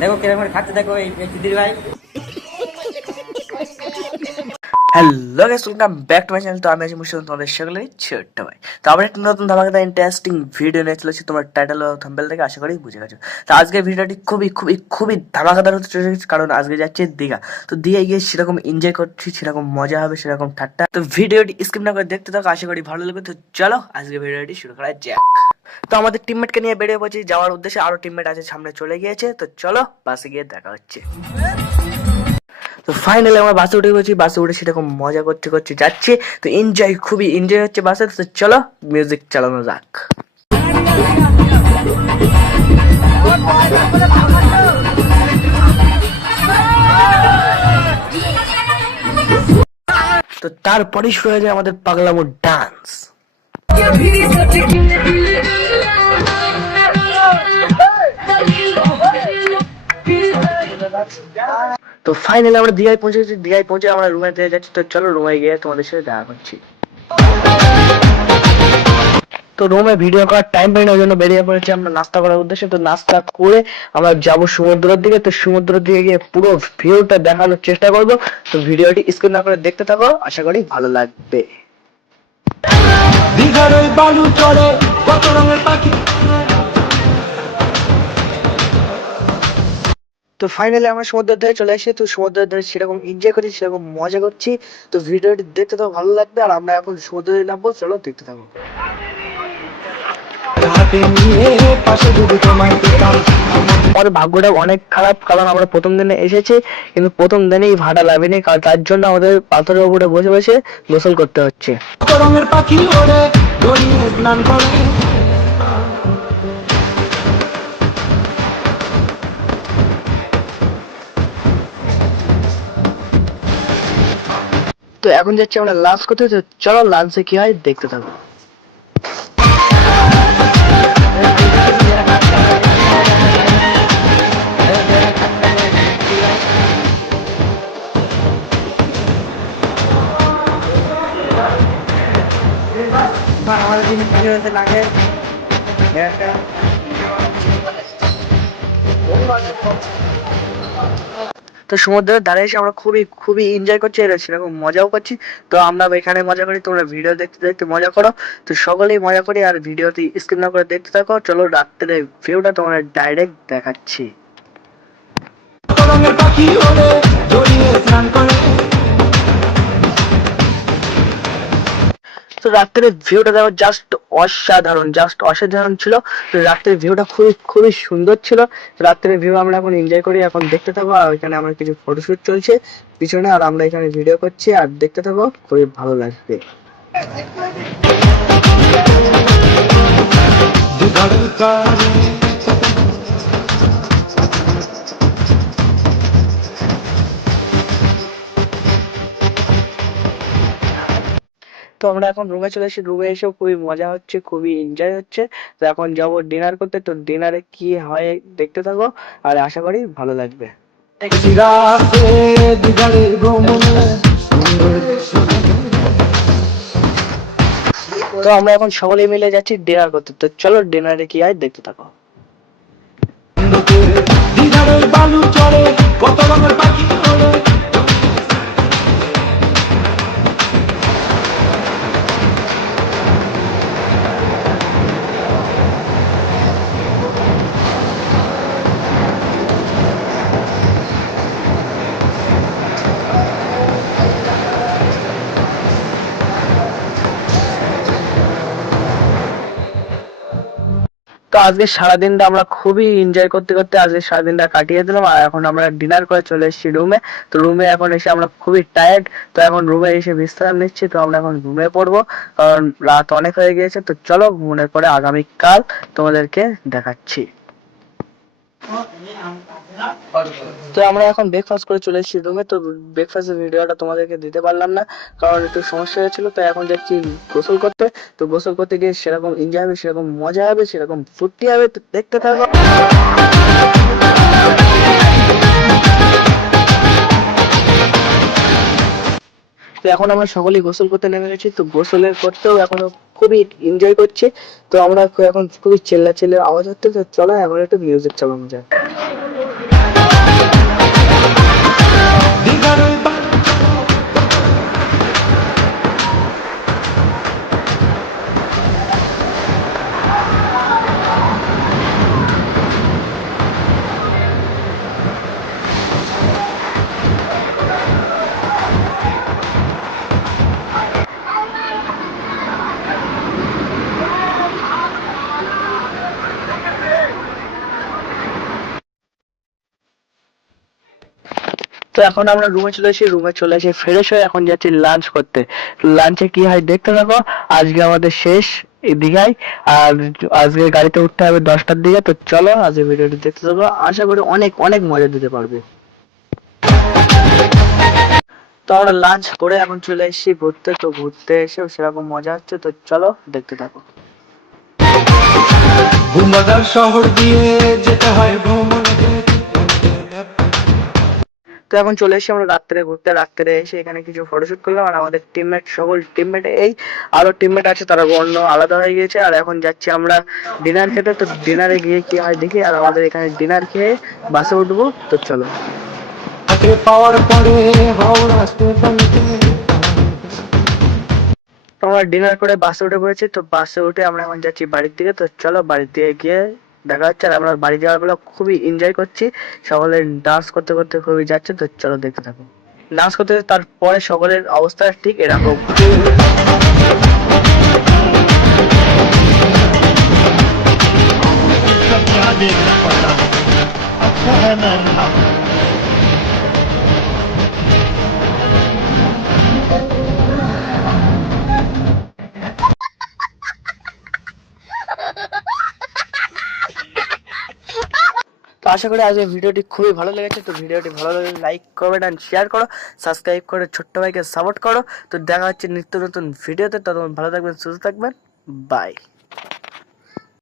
দেখো কিরকম খাচ্ছে, দেখো এই দিদির ভাই। Hello guys, welcome back to my channel. তো আমি আছি মুর্শিদ, তোমাদের সকলেরই ছোট্ট ভাই। তো আবার একটা নতুন ধামাকাদার ইন্টারেস্টিং ভিডিও নিয়ে চলেছি, তোমার টাইটেল ও থাম্বনেল থেকে আশা করি বুঝে গেছো। তো আজকের ভিডিওটি খুবই খুবই খুবই ধামাকাদার হতে চলেছে, কারণ আজকে যাচ্ছে দীঘা। তো দীঘায় গিয়ে সেরকম এনজয় করছি, সেরকম মজা হবে, সেরকম ঠাট্টা। তো ভিডিওটি স্কিপ না করে দেখতে থাকো, আশা করি ভালো লাগবে। তো চলো আজকে ভিডিওটি শুরু করা যাক। তো আমাদের টিমমেটকে নিয়ে বেরিয়ে পড়ছি যাওয়ার উদ্দেশ্যে। আরো টিমমেট আছে, সামনে চলে গিয়েছে। তো চলো বাসে গিয়ে দেখা হচ্ছে। তো ফাইনালি আমরা বাসে উঠে গেছি, বাসে উঠে সেরকম মজা করতে করতে যাচ্ছি। তো এনজয়, খুবই এনজয় হচ্ছে বাসে। তো চলো মিউজিক চালানো যাক। তো তারপরেই শুরু হয়ে যায় আমাদের পাগলামো ডান্স। তো ফাইনালি আমরা দীঘায় পৌঁছেছি। দীঘায় পৌঁছে আমরা রুমে দিয়ে যাচ্ছি। তো চলো রুমে গিয়ে তোমাদের সাথে দেখা করছি। তো রুমে ভিডিও করার টাইম পাই না, ওই জন্য বেরিয়ে পড়েছি আমরা নাস্তা করার উদ্দেশ্যে। তো নাস্তা করে আমরা যাবো সমুদ্রের দিকে। তো সমুদ্রের দিকে গিয়ে পুরো ভিউটা দেখানোর চেষ্টা করবো। তো ভিডিওটি স্কিপ না করে দেখতে থাকো, আশা করি ভালো লাগবে। দীঘার ওই বালু চড়ে কত রঙের পাখি। তো ফাইনালি আমরা সমুদ্রের ধারে চলে এসেছি। তো সমুদ্রের ধারে সেরকম এনজয় করছি, সেরকম মজা করছি। তো ভিডিওটি দেখতে তো ভালো লাগবে। আর আমরা এখন সমুদ্রে নামবো, চলো দেখতে থাকো। আমাদের ভাগ্যটা অনেক খারাপ, কারণ আমরা প্রথম দিনে এসেছি, কিন্তু প্রথম দিনেই ভাড়া লাগেনি, কারণ তার জন্য আমাদের পাথরের উপরে বসে বসে গোসল করতে হচ্ছে। রঙের পাখি ওড়ে দড়িয়ে স্নান করে। তো এখন যাচ্ছি আমরা লাঞ্চ করতে। তো চলো লাঞ্চে কি হয় দেখতে থাকো। আমাদের জিনিস লাগে একটা। তো সমুদ্রের ধারে এসে আমরা খুবই খুবই এনজয় করছি, এটা সেরকম মজাও করছি। তো আমরা এখানে মজা করি, তোমরা ভিডিও দেখতে দেখতে মজা করো। তো সকলেই মজা করি, আর ভিডিওটি স্কিপ না করে দেখতে থাকো। চলো রাত্রে ভিউটা তোমার ডাইরেক্ট দেখাচ্ছি। তো রাত্রের ভিউটা দেখো, জাস্ট অসাধারণ, জাস্ট অসাধারণ ছিল। তো রাত্রের ভিউটা খুবই খুবই সুন্দর ছিল। রাত্রের ভিউ আমরা এখন এনজয় করি, এখন দেখতে থাকো। আর ওইখানে আমার কিছু ফটোশুট চলছে পিছনে, আর আমরা এখানে ভিডিও করছি, আর দেখতে থাকো, খুবই ভালো লাগবে। তো আমরা এখন রুমে চলে এসেছি। রুমে এসেও খুবই মজা হচ্ছে, খুবই এনজয় হচ্ছে। তো এখন যাবো ডিনার করতে। তো ডিনারে কি হয় দেখতে থাকো, আর আশা করি ভালো লাগবে। তো আমরা এখন সকলে মিলে যাচ্ছি ডিনার করতে। তো চলো ডিনারে কি হয় দেখতে থাকো। বালু চড়ে কত রঙের পাখি ওড়ে। তো আজকে সারাদিনটা আমরা খুবই এনজয় করতে করতে আজকে সারাদিনটা কাটিয়ে দিলাম। আর এখন আমরা ডিনার করে চলে এসেছি রুমে। তো রুমে এখন এসে আমরা খুবই টায়ার্ড। তো এখন রুমে এসে বিশ্রাম নিচ্ছি। তো আমরা এখন রুমে পড়বো, কারণ রাত অনেক হয়ে গিয়েছে। তো চলো ঘুমের পরে আগামীকাল তোমাদেরকে দেখাচ্ছি। তো আমরা এখন ব্রেকফাস্ট করে চলে এসেছি রুমে। তো ব্রেকফাস্টের ভিডিওটা তোমাদেরকে দিতে পারলাম না, কারণ একটু সমস্যা হয়েছিল। তো এখন যাচ্ছি গোসল করতে। তো গোসল করতে গিয়ে সেরকম এনজয় হবে, সেরকম মজা হবে, সেরকম ফুর্তি হবে। তো দেখতে থাকো। তো এখন আমরা সকলেই গোসল করতে নেমে গেছি। তো গোসলের করতেও এখনো খুবই এনজয় করছি। তো আমরা এখন খুবই চিল্লা চিল্লার আওয়াজ হচ্ছে। তো চলো এখন একটু মিউজিক চালানো যায়। তো এখন আমরা রুমে চলে এসে ফ্রেশ হয়ে এখন যাচ্ছি লাঞ্চ করতে। লাঞ্চে কি হয় দেখতে থাকো। আজকে আমাদের শেষ এই দীঘায়, আর আজকে গাড়িতে উঠতে হবে 10টার দিকে। তো চলো আজকে ভিডিওটি দেখতে থাকো, আশা করি অনেক অনেক মজা দিতে পারবে। তো আমরা লাঞ্চ করে এখন চলে এসেছি ঘুরতে। তো ঘুরতে এসে সেরকম মজা হচ্ছে, তো চলো দেখতে থাকো। ঘুমবাদার শহর দিয়ে যেতে হয় ভ্রমণে। তো এখন চলে এসেছি আমরা রাত্রে ঘুরতে। রাত্রে এসে এখানে কিছু ফটোশুট করলাম, আর আমাদের সকল টিমমেট এই আরো টিমমেট আছে, তারা অন্য আলাদা হয়ে গিয়েছে। আর এখন যাচ্ছি আমরা ডিনার খেতে। তো ডিনারে গিয়ে কি হয় দেখি। আর আমাদের এখানে ডিনার খেয়ে বাসে উঠবো। তো চলো। তাকে পাওয়ার পরে হাওড়া স্টেশনকে তো আমরা ডিনার করে বাসে উঠে পড়েছি। তো বাসে উঠে আমরা এখন যাচ্ছি বাড়ির দিকে। তো চলো বাড়ির দিকে গিয়ে দেখা হচ্ছে। আর আমরা বাড়ি যাওয়ার বেলা খুবই এনজয় করছি, সকলে ডান্স করতে করতে খুবই যাচ্ছে। তো চলো দেখতে থাকো। ডান্স করতে তারপরে সকলের অবস্থা ঠিক এরকম। তো আশা করি আজকের ভিডিওটি খুবই ভালো লেগেছে। তো ভিডিওটি ভালো লাগলে লাইক কমেন্ট অ্যান্ড শেয়ার করো, সাবস্ক্রাইব করে ছোট্ট ভাইকে সাপোর্ট করো। তো দেখা হচ্ছে নিত্য নতুন ভিডিওতে। ততক্ষণ ভালো থাকবেন, সুস্থ থাকবেন, বাই।